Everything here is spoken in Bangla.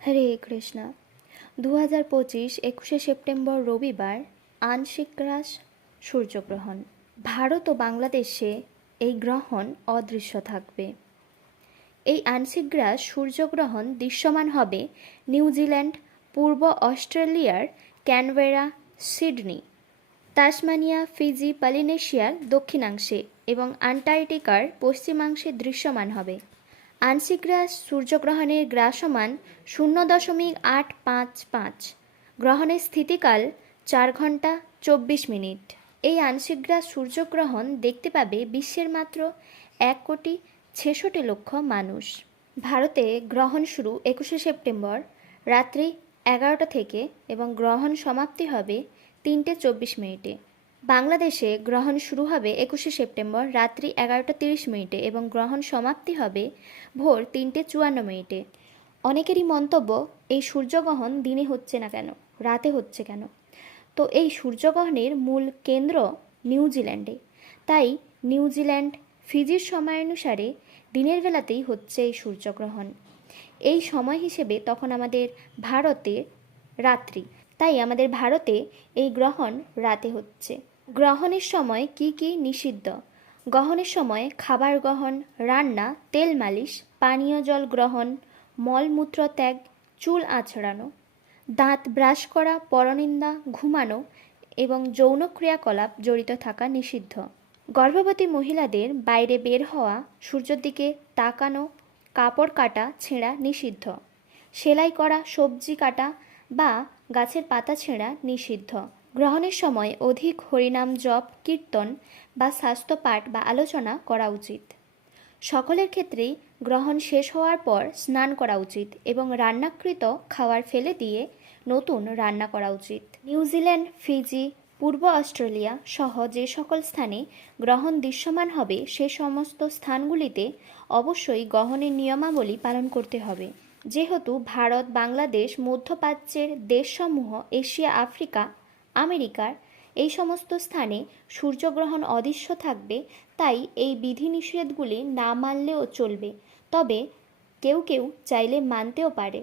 হরে কৃষ্ণ। 2025 21শে সেপ্টেম্বর রবিবার আংশিক গ্রাস সূর্যগ্রহণ। ভারত ও বাংলাদেশে এই গ্রহণ অদৃশ্য থাকবে। এই আংশিক গ্রাস সূর্যগ্রহণ দৃশ্যমান হবে নিউজিল্যান্ড, পূর্ব অস্ট্রেলিয়ার ক্যানবেরা, সিডনি, তাসমানিয়া, ফিজি, পলিনেশিয়ার দক্ষিণাংশে এবং আন্টার্কটিকার পশ্চিমাংশে দৃশ্যমান হবে। আংশিক গ্রাস সূর্যগ্রহণের গ্রাসমান 0.855। গ্রহণের স্থিতিকাল 4 ঘন্টা 24 মিনিট। এই আংশিক গ্রাস সূর্যগ্রহণ দেখতে পাবে বিশ্বের মাত্র 1,66,00,000 মানুষ। ভারতে গ্রহণ শুরু 21শে সেপ্টেম্বর রাত্রি 11টা থেকে এবং গ্রহণ সমাপ্তি হবে 3:24 মিনিটে। বাংলাদেশে গ্রহণ শুরু হবে 21শে সেপ্টেম্বর রাত্রি 11টা 30 মিনিটে এবং গ্রহণ সমাপ্তি হবে ভোর 3:54 মিনিটে। অনেকেরই মন্তব্য, এই সূর্যগ্রহণ দিনে হচ্ছে না কেন, রাতে হচ্ছে কেন? তো এই সূর্যগ্রহণের মূল কেন্দ্র নিউজিল্যান্ডে, তাই নিউজিল্যান্ড, ফিজির সময়ানুসারে দিনের বেলাতেই হচ্ছে এই সূর্যগ্রহণ। এই সময় হিসেবে তখন আমাদের ভারতে রাত্রি, তাই আমাদের ভারতে এই গ্রহণ রাতে হচ্ছে। গ্রহণের সময় কি কি নিষিদ্ধ? গ্রহণের সময় খাবার গ্রহণ, রান্না, তেল মালিশ, পানীয় জল গ্রহণ, মলমূত্র ত্যাগ, চুল আঁচড়ানো, দাঁত ব্রাশ করা, পরনিন্দা, ঘুমানো এবং যৌন ক্রিয়াকলাপ জড়িত থাকা নিষিদ্ধ। গর্ভবতী মহিলাদের বাইরে বের হওয়া, সূর্যের দিকে তাকানো, কাপড় কাটা ছেঁড়া নিষিদ্ধ। সেলাই করা, সবজি কাটা বা গাছের পাতা ছেঁড়া নিষিদ্ধ। গ্রহণের সময় অধিক হরিনাম জপ, কীর্তন বা স্বাস্থ্য পাঠ বা আলোচনা করা উচিত। সকলের ক্ষেত্রেই গ্রহণ শেষ হওয়ার পর স্নান করা উচিত এবং রান্নাকৃত খাবার ফেলে দিয়ে নতুন রান্না করা উচিত। নিউজিল্যান্ড, ফিজি, পূর্ব অস্ট্রেলিয়া সহ যে সকল স্থানে গ্রহণ দৃশ্যমান হবে সে সমস্ত স্থানগুলিতে অবশ্যই গ্রহণের নিয়মাবলী পালন করতে হবে। যেহেতু ভারত, বাংলাদেশ, মধ্যপ্রাচ্যের দেশসমূহ, এশিয়া, আফ্রিকা, আমেরিকার এই সমস্ত স্থানে সূর্যগ্রহণ অদৃশ্য থাকবে, তাই এই বিধিনিষেধগুলি না মানলেও চলবে, তবে কেউ কেউ চাইলে মানতেও পারে।